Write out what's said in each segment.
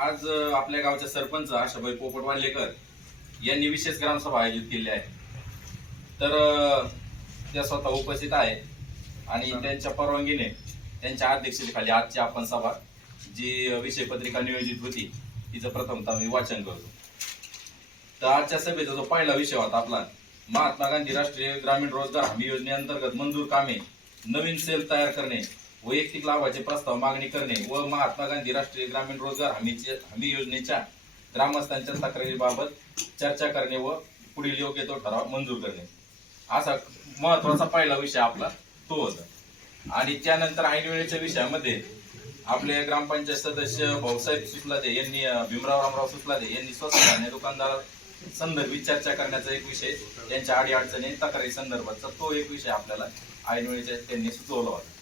आज आपल्या गावचे सरपंच आशाबाई पोपट वाल्लेकर यांनी विशेष ग्रामसभा आयोजित केली आहे. तर त्या स्वतः उपस्थित आहे आणि त्यांच्या परवानगीने त्यांच्या अध्यक्षतेखाली आजची आपण सभा जी विषय पत्रिका नियोजित होती तिचं प्रथमतः मी वाचन करतो. तर आजच्या सभेचा जो पहिला विषय होता आपला महात्मा गांधी राष्ट्रीय ग्रामीण रोजगार हमी योजनेअंतर्गत मंजूर कामे नवीन सेल तयार करणे वैयक्तिक लाभाचे प्रस्ताव मागणी करणे व महात्मा गांधी राष्ट्रीय ग्रामीण रोजगार हमीचे हमी योजनेच्या ग्रामस्थांच्या तक्रारीबाबत चर्चा करणे व पुढील योग्य तो ठराव मंजूर करणे. असा महत्त्वाचा पहिला विषय आपला तो होता. आणि त्यानंतर ऐन वेळेच्या विषयामध्ये आपले ग्रामपंचायत सदस्य भाऊसाहेब सुसलादे यांनी भीमराव रामराव सुसलादे यांनी स्वस्त दुकानदार संदर्भी चर्चा करण्याचा एक विषय त्यांच्या अडी अडचणी तक्रारी संदर्भाचा तो एक विषय आपल्याला ऐन वेळेच्या त्यांनी सुचवला होता.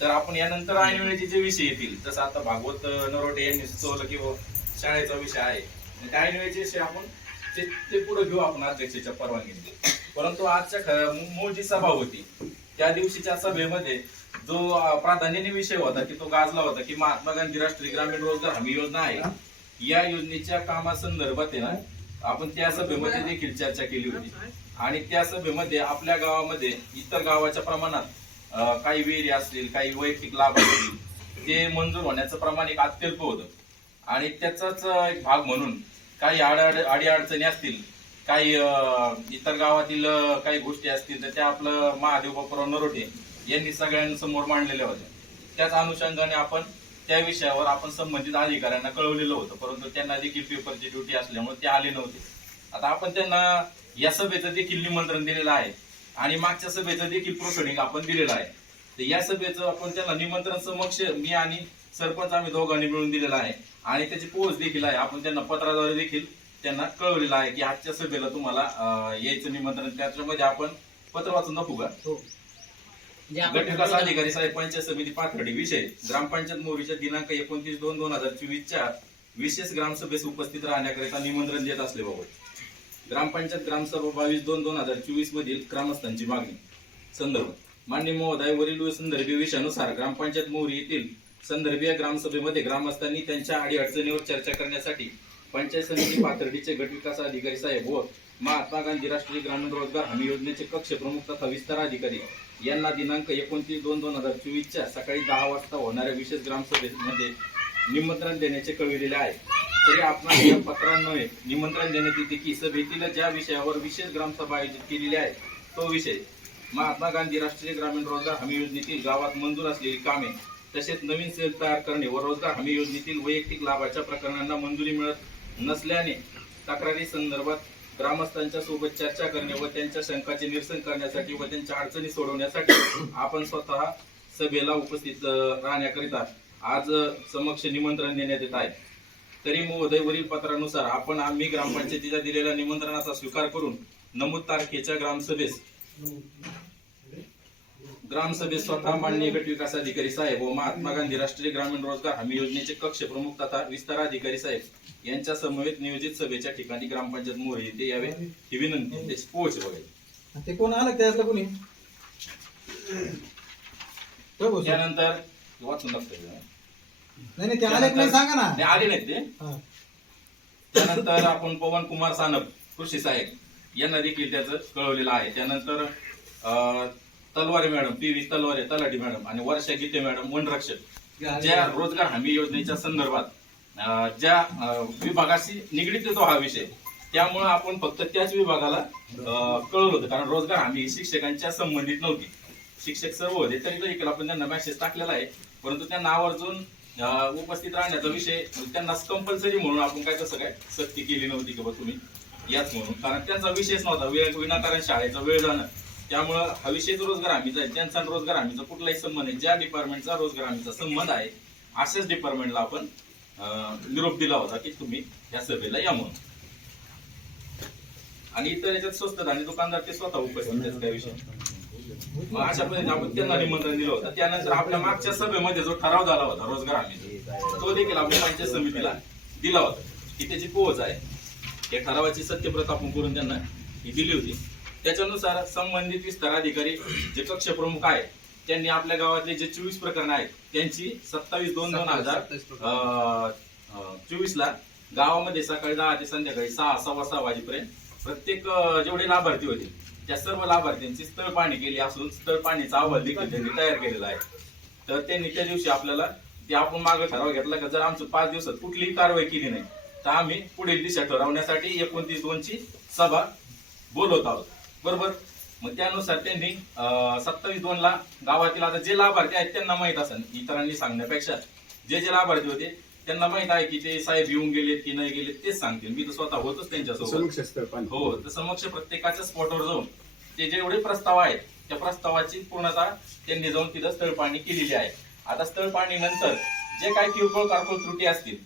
तर आपण यानंतर ऐन जे विषय येतील. तसं आता भागवत नरोटे यांनी सुचवलं की हो, शाळेचा विषय आहे. त्या ऐनवेळेचे विषय आपण ते ते पुढे घेऊ आपण अध्यक्षाच्या परवानगीने परंतु आजच्या मूळ जी सभा होती. त्या दिवशीच्या सभेमध्ये जो प्राधान्याने विषय होता की तो गाजला होता की महात्मा गांधी राष्ट्रीय ग्रामीण रोजगार हमी योजना आहे. या योजनेच्या कामासंदर्भात आहे ना आपण त्या सभेमध्ये देखील चर्चा केली होती. आणि त्या सभेमध्ये आपल्या गावामध्ये इतर गावाच्या प्रमाणात काही विहिरी असतील काही वैयक्तिक लाभ असतील ते मंजूर होण्याचं प्रमाण एक अत्यल्प होतं. आणि त्याचाच एक भाग म्हणून काही आड अडीअडचणी असतील काही इतर गावातील काही गोष्टी असतील तर त्या आपलं महादेव बापूराव नरोटे यांनी सगळ्यांसमोर मांडलेल्या होत्या. त्याच अनुषंगाने आपण त्या विषयावर आपण संबंधित अधिकाऱ्यांना कळवलेलं होतं परंतु त्यांना देखील पेपरची ड्युटी असल्यामुळे ते आले नव्हते. आता आपण त्यांना या सभेचं देखील निमंत्रण दिलेलं आहे. आणि मागच्या सभेचं देखील प्रोसिडिंग आपण दिलेलं आहे. तर या सभेचं आपण त्यांना निमंत्रण समक्ष मी आणि सरपंच आम्ही दोघांनी मिळून दिलेलं आहे. आणि त्याची पोच देखील आहे. आपण त्यांना पत्राद्वारे देखील त्यांना कळवलेलं आहे की आजच्या सभेला तुम्हाला यायचं निमंत्रण. त्याच्यामध्ये आपण पत्र वाचून दाखवू का? हो. जे आपण गट विकास अधिकारी साहेब पंचायत समिती पाथर्डी विषय ग्रामपंचायत मोरीच्या दिनांक एकोणतीस दोन दोन हजार चोवीसच्या विशेष ग्रामसभेस उपस्थित राहण्याकरिता निमंत्रण देत असल्याबाबत ग्रामपंचायत ग्रामसभा बावीस दोन दोन हजार चोवीस मधील ग्रामस्थांची मागणी. संदर्भ. मान्य महोदय वरील संदर्भी विषयानुसार ग्रामपंचायत मोरी येथील संदर्भीय ग्रामसभेमध्ये ग्रामस्थांनी त्यांच्या अडीअडचणीवर चर्चा करण्यासाठी पंचायत समिती पाथर्डीचे गट विकास अधिकारी साहेब व महात्मा गांधी राष्ट्रीय ग्रामीण रोजगार हमी योजनेचे कक्ष प्रमुख तथा विस्तार अधिकारी यांना दिनांक एकोणतीस दोन दोन हजार चोवीसच्या सकाळी दहा वाजता होणाऱ्या विशेष ग्रामसभेमध्ये निमंत्रण देण्याचे कळविलेले आहे. तरी आपण या पत्रांमुळे निमंत्रण देण्यात येते की सभेतील ज्या विषयावर विशेष ग्रामसभा आयोजित केलेली आहे तो विषय महात्मा गांधी राष्ट्रीय ग्रामीण रोजगार हमी योजनेतील गावात मंजूर असलेली कामे तसेच नवीन सेल तयार करणे व रोजगार हमी योजनेतील वैयक्तिक लाभाच्या प्रकरणांना मंजुरी मिळत नसल्याने तक्रारी संदर्भात ग्रामस्थांच्या सोबत चर्चा करणे व त्यांच्या शंकाचे निरसन करण्यासाठी व त्यांच्या अडचणी सोडवण्यासाठी आपण स्वतः सभेला उपस्थित राहण्याकरिता आज समक्ष निमंत्रण देण्यात येत आहे. तरी महोदय वरील पत्रानुसार आपण आम्ही ग्रामपंचायतीच्या दिलेल्या निमंत्रणाचा स्वीकार करून नमूद तारखेच्या ग्रामसभेस ग्रामसभेत स्वतः माननीय गट विकास अधिकारी साहेब व महात्मा गांधी राष्ट्रीय ग्रामीण रोजगार हमी योजनेचे कक्ष प्रमुख तथा विस्तार अधिकारी साहेब यांच्या समवेत नियोजित सभेच्या ठिकाणी ग्रामपंचायत मोरे येथे यावे ही विनंती त्याची पोहोच बघायची. ते कोण आलं त्यातलं कोणी. त्यानंतर वाचून लागतं नाही नाही ते आले की नाही सांगा ना. नाही, आले नाहीत ते. हा. त्यानंतर आपण पवन कुमार सानप कृषी सहाय्यक यांना देखील त्याचं कळवलेलं आहे. त्यानंतर अं, Talware madam P V Talware तलाठी मॅडम आणि वर्षा गीते मॅडम वनरक्षक ज्या रोजगार हमी योजनेच्या संदर्भात अं, ज्या अं, विभागाशी निगडीत येतो हा विषय त्यामुळे आपण फक्त त्याच विभागाला अं, कळवलं होतं. कारण रोजगार हमी ही शिक्षकांच्या संबंधित नव्हती. शिक्षक सर्व होते तरी देखील आपण त्यांना मेसेज टाकलेला आहे. परंतु त्यांना आवर्जून उपस्थित राहण्याचा विषय म्हणजे त्यांना कंपल्सरी म्हणून आपण काय कसं काय सक्ती केली नव्हती की बा तुम्ही? याच म्हणून. कारण त्यांचा विषयच नव्हता. वेळ विनाकारण शाळेचा वेळ जाणं. त्यामुळं हा विषयच रोजगार हमीचा आहे. ज्यांचा रोजगार हमीचा कुठलाही संबंध आहे ज्या डिपार्टमेंटचा रोजगार हमीचा संबंध आहे अशाच डिपार्टमेंटला आपण निरोप दिला होता की तुम्ही या सभेला या म्हणून. आणि इतर याच्यात स्वस्त धान्य दुकानदार ते स्वतः उपस्थित काय विषय मग अशा पद्धतीने आपण त्यांना निमंत्रण दिलं होतं त्यानंतर आपल्या मागच्या सभेमध्ये जो ठराव झाला होता रोजगार हमीचा तो देखील आपण पंचायत समितीला दिला होता की त्याची पोहोच आहे. या ठरावाची सत्यप्रत आपण करून त्यांना ही दिली होती. त्याच्यानुसार संबंधित विस्तार अधिकारी जे कक्ष प्रमुख आहेत त्यांनी आपल्या गावातले जे चोवीस प्रकरण आहेत त्यांची सत्तावीस दोन दोन हजार चोवीस ला गावामध्ये सकाळी दहा ते संध्याकाळी सहा सव्वा सहा वाजेपर्यंत प्रत्येक जेवढे लाभार्थी होते त्या सर्व लाभार्थ्यांची स्थळ पाणी केली असून स्थळ पाणीचा अहवाल देखील त्यांनी तयार केलेला आहे. तर त्यांनी त्या दिवशी आपल्याला ते आपण मागे ठराव घेतला का जर आमचं पाच दिवसात कुठलीही कारवाई केली नाही तर आम्ही पुढील दिशा ठरवण्यासाठी एकोणतीस दोनची सभा बोलवत आहोत. बरोबर? मग त्यानुसार त्यांनी सत्तावीस दोनला गावातील आता जे लाभार्थी आहेत त्यांना माहीत असेल इतरांनी सांगण्यापेक्षा जे जे लाभार्थी होते त्यांना माहीत आहे की ते साहेब येऊन गेलेत की नाही गेलेत तेच सांगतील. मी तर स्वतः होतच त्यांच्यासोबत. समक्ष स्थळ पाणी. हो तर समक्ष प्रत्येकाच्या स्पॉटवर जाऊन ते जेवढे प्रस्ताव आहेत त्या प्रस्तावाची पूर्णता त्यांनी जाऊन तिथं स्थळपाणी केलेली आहे. आता स्थळपाणी नंतर जे काही किरकोळ कारकोळ त्रुटी असतील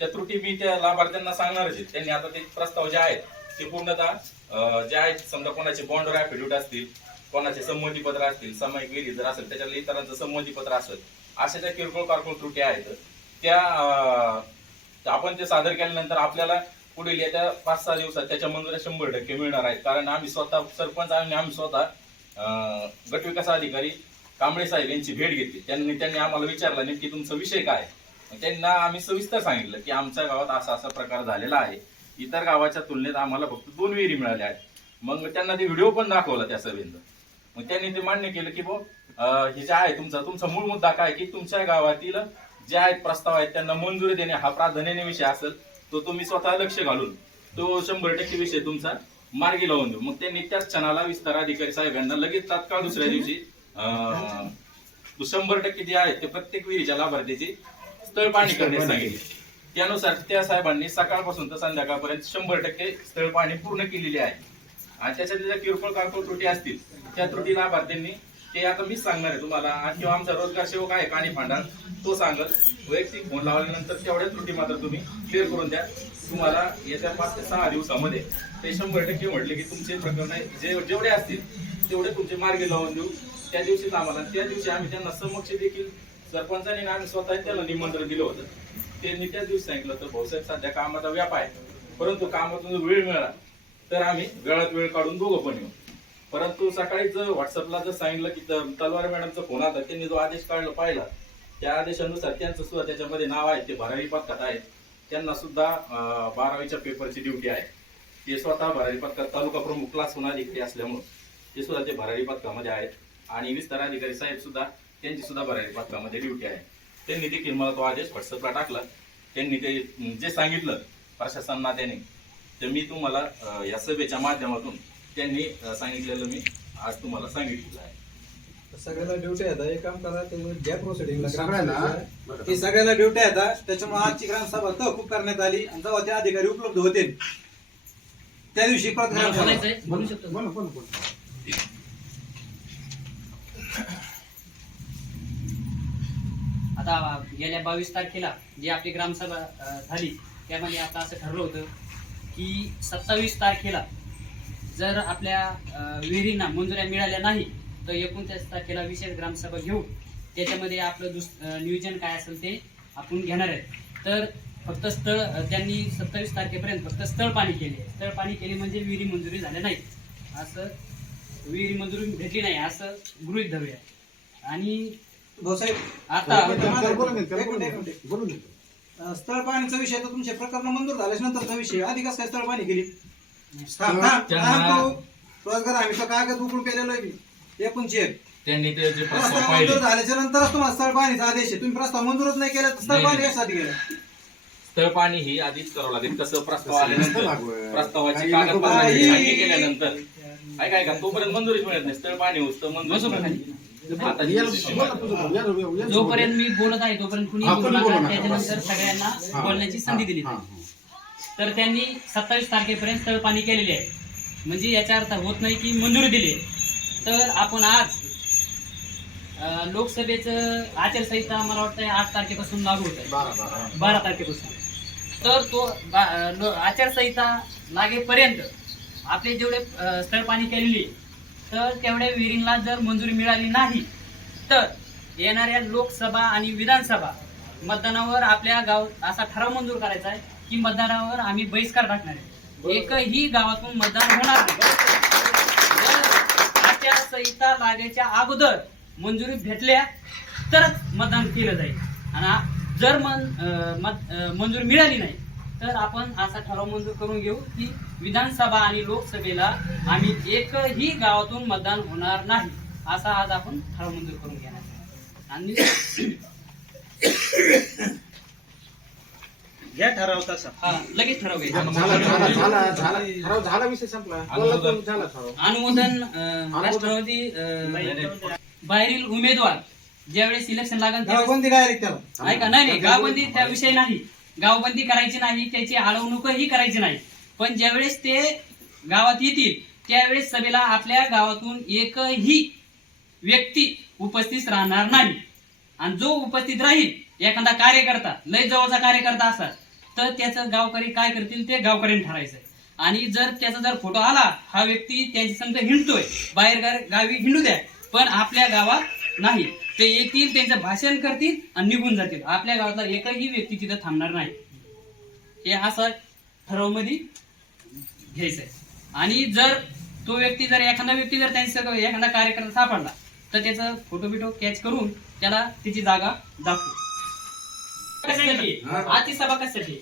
त्या त्रुटी मी त्या लाभार्थ्यांना सांगणारच आहे. त्यांनी आता ते प्रस्ताव जे आहेत ते पूर्णतः अं, जे आहेत समजा कोणाचे बॉन्डवर ऍफिडेविट असतील कोणाचे संमतीपत्र असतील सामायिक विधी जर असेल त्याच्यातलं इतरांचं संमतीपत्र असेल अशा ज्या किरकोळ कारकोळ त्रुटी आहेत त्या आपण ते सादर केल्यानंतर आपल्याला पुढील येत्या पाच सहा दिवसात त्याच्या मंजुऱ्या शंभर टक्के मिळणार आहेत. कारण आम्ही स्वतः सरपंच आणि आम्ही स्वतः गटविकास अधिकारी कांबळे साहेब यांची भेट घेतली. त्यांनी त्यांनी आम्हाला विचारलं नेमकी तुमचा विषय काय? मग त्यांना आम्ही सविस्तर सांगितलं की आमच्या गावात असा असा प्रकार झालेला आहे. इतर गावाच्या तुलनेत आम्हाला फक्त दोन विहिरी मिळाल्या आहेत. मग त्यांना ते व्हिडिओ पण दाखवला त्या सभेचा मग त्यांनी ते मान्य केलं की बो हे जे आहे तुमचा तुमचा मूळ मुद्दा काय की तुमच्या गावातील जे आहेत प्रस्ताव आहेत त्यांना मंजुरी देणे हा प्राधान्याने विषय असेल तो तुम्ही स्वतः लक्ष घालून तो शंभर टक्के विषय तुमचा मार्गी लावून देऊ. मग त्यांनी त्याच क्षणाला विस्तार अधिकारी साहेब यांना लगेच तात्काळ दुसऱ्या दिवशी शंभर टक्के जे आहेत ते प्रत्येक विहिरीच्या लाभार्थीची स्थळ पाणी करण्यास सांगितले त्यानुसार त्या साहेबांनी सकाळपासून तर संध्याकाळपर्यंत शंभर टक्के स्थळ पाणी पूर्ण केलेली आहे. आणि त्याच्यात ज्या किरकोळ कारकोळ त्रुटी असतील त्या त्रुटी लाभार्थ्यांनी ते आता मीच सांगणार आहे तुम्हाला. किंवा आमचा रोजगार सेवक आहे काणी भांडार तो सांगल. वैयक्तिक फोन लावल्यानंतर तेवढ्या त्रुटी मात्र तुम्ही क्लिअर करून द्या. तुम्हाला येत्या पाच ते सहा दिवसामध्ये ते शंभर टक्के म्हटले की तुमचे प्रकरण जे जेवढे असतील तेवढे तुमचे मार्गी लावून देऊ. त्या दिवशीच आम्हाला त्या दिवशी आम्ही त्यांना समक्ष देखील सरपंचाने आम्ही स्वतः त्याला निमंत्रण दिलं होतं. त्यांनी त्याच दिवशी सांगितलं तर भाऊसाहेब सध्या कामाचा व्याप आहे. परंतु कामातून जर वेळ मिळाला. तर आम्ही वेळात वेळ काढून दोघं पण येऊ. परंतु सकाळीच व्हॉट्सअपला जर सांगितलं की तलवार मॅडमचा फोन आता त्यांनी जो आदेश काढला पाहिला त्या आदेशानुसार त्यांचं सुद्धा त्याच्यामध्ये नाव आहे ते भरारी पथकात आहेत. त्यांना सुद्धा बारावीच्या पेपरची ड्युटी आहे. ते स्वतः भरारी पथकात तालुका प्रमुख क्लास होणार अधिकारी असल्यामुळे ते सुद्धा ते भरारी पथकामध्ये आहेत. आणि विस्तार अधिकारी साहेब सुद्धा त्यांची सुद्धा भरारी पथकामध्ये ड्युटी आहे. त्यांनी देखील मला तो आदेश व्हॉट्सअपला टाकला. त्यांनी ते जे सांगितलं प्रशासन नात्याने तर मी तुम्हाला या सभेच्या माध्यमातून त्यांनी सांगितलेलं मी आज तुम्हाला सांगितलेलं आहे. सगळ्याला ड्युटी आहेत एक काम करा ते ज्या प्रोसिडिंगला सगळ्यांना? ते सगळ्याला ड्युटी आहेत त्याच्यामुळे आजची ग्रामसभा तहकूब करण्यात आली आणि जेव्हा ते अधिकारी उपलब्ध होते त्या दिवशी परत आता गेल्या बावीस तारखेला जी आपली ग्रामसभा झाली त्यामध्ये आता असं ठरलं होतं की सत्तावीस तारखेला जर आपल्या विहिरींना मंजुऱ्या मिळाल्या नाही तर एकोणतीस तारखेला विशेष ग्रामसभा घेऊ त्याच्यामध्ये आपलं दुस नियोजन काय असेल ते आपण घेणार आहे. तर फक्त स्थळ त्यांनी सत्तावीस तारखेपर्यंत फक्त स्थळ पाणी केले. स्थळ पाणी केले म्हणजे विहिरी मंजुरी झाल्या नाही. असं विहिरी मंजुरी भेटली नाही असं गृहित धरूया. आणि भाऊसाहेब आता स्थळ पाहण्याचा विषय तर तुमचे प्रकरण मंजूर झाल्याच्या नंतरचा विषय. आधी कसं काय स्थळ पाणी केली? थांब, थांब, त्यांना- थांब तू. रोजगार कागद उघडून केलेलो आहे मी. एकूणची एक त्यांनी ते जे प्रस्ताव प्रस्ताव पाहिले मंजूर झाल्याच्या नंतरच तुम्हाला स्थळ पाहणीचा आदेश आहे तुम्ही प्रस्ताव मंजूरच नाही केला तर स्थळ नाही, पाहणी नाही. कशासाठी केलं स्थळ पाणी ही आधीच करावं लागेल कसं प्रस्ताव आल्यानंतर. प्रस्तावाची काही छाननी केल्यानंतर ऐका ऐका तोपर्यंत मंजुरीच मिळत नाही स्थळ पाणी होतं. आता जी system आहे. जोपर्यंत मी बोलत आहे तोपर्यंत कुणी बोलू कोणी बोलू नका नका. त्याच्यानंतर सगळ्यांना. बोलण्याची संधी दिली जाईल. तर त्यांनी सत्तावीस तारखेपर्यंत स्थळ पाणी केलेले आहे. म्हणजे याचा अर्थ होत नाही की मंजुरी दिली. तर आपण आज लोकसभेचं आचारसंहिता मला वाटतं आठ तारखेपासून लागू होत आहे बारा. तारखेपासून. तर तो आचारसंहिता लागेपर्यंत आपले जेवढे अं, स्थळ पाणी केलेली तर तेवढ्या विहिरींना जर मंजुरी मिळाली नाही तर येणाऱ्या लोकसभा आणि विधानसभा मतदानावर आपल्या गाव असा ठराव मंजूर करायचा आहे. की मतदानावर आम्ही बहिष्कार टाकणार आहे. एकही गावातून मतदान होणार नाही. आचारसंहिता लागायच्या अगोदर मंजुरी भेटल्या तरच मतदान केलं जाईल. आणि जर मन मंजूर मिळाली नाही तर आपण असा ठराव मंजूर करून घेऊ की विधानसभा आणि लोकसभेला आम्ही एकही गावातून मतदान होणार नाही असा आज आपण ठराव मंजूर करून घेणार आणि घ्या ठराव तसा हा लगेच ठराव घ्यायचा झाला झाला झाला झाला ठराव झाला विषय संपला. बोलला तो झाला ठराव. अनुमोदन अं, राष्ट्रवादी अं, बाहेरील उमेदवार ज्यावेळेस इलेक्शन लागेल त्यावेळेस डायरेक्ट त्याला. ऐका नाही नाही गावबंदी त्या विषय नाही. गावबंदी करायची नाही त्याची अडवणूकही करायची नाही. पण ज्यावेळेस ते गावात येतील त्यावेळेस सभेला आपल्या गावातून एकही व्यक्ती उपस्थित राहणार नाही. आणि जो उपस्थित राहील एखादा कार्यकर्ता लय जवळचा कार्यकर्ता असा तर त्याचं गावकरी काय करतील ते गावकऱ्यांनी ठरायचं आणि जर त्याचा जर फोटो आला हा व्यक्ती त्यांच्या संघ हिंडतोय. बाहेर गावी हिंडू द्या. पण आपल्या गावात नाही. ते येतील त्यांचं भाषण करतील आणि निघून जातील. आपल्या गावातला एकही व्यक्ती तिथं थांबणार नाही. हे असं ठरावमध्ये घ्यायचंय. आणि जर तो व्यक्ती जर एखादा व्यक्ती जर त्यांच्या एखादा कार्यकर्ता सापडला तर त्याचा फोटो बिटो कॅच करून त्याला त्याची जागा दाखवू. कशासाठी आजची सभा कशासाठी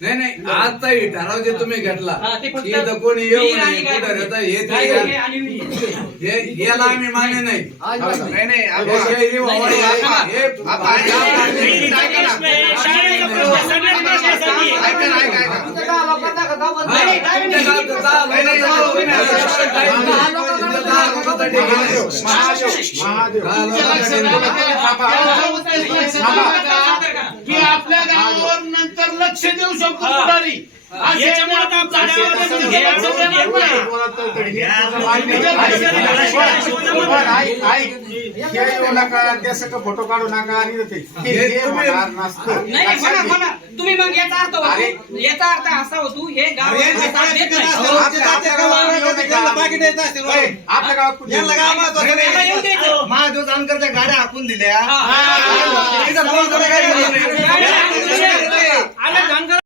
नाही नाही आता हे ठराव जे तुम्ही घेतला हा, ते फक्त इथं कोणी येऊ विहीर आणि नये गाय कुठं हे ते गाय आणि. हे- याला आम्ही मान्य नाही नाही नाही हे- आपण- हे- हे- नाही, हे- नाही. हे- ऐका, ना, ऐका, ऐका. हा, तुमच्या दहा नाही, नाही, तुम्ही दहा. महादेव महादेव दहा लोकांचं की आपल्या नंतर लक्ष देऊ शकतो पुढारी असे हे. फोटो काढू नका आणि ते हे हे तुम्ही- होणार नसतं. नाही नाही, बघा, बघा. तुम्ही मग याचा अर्थ होतो याचा अर्थ असा होतो हे गाव देत नाही. गावात जानकरच्या गाड्या हाकून दिल्या हा. आले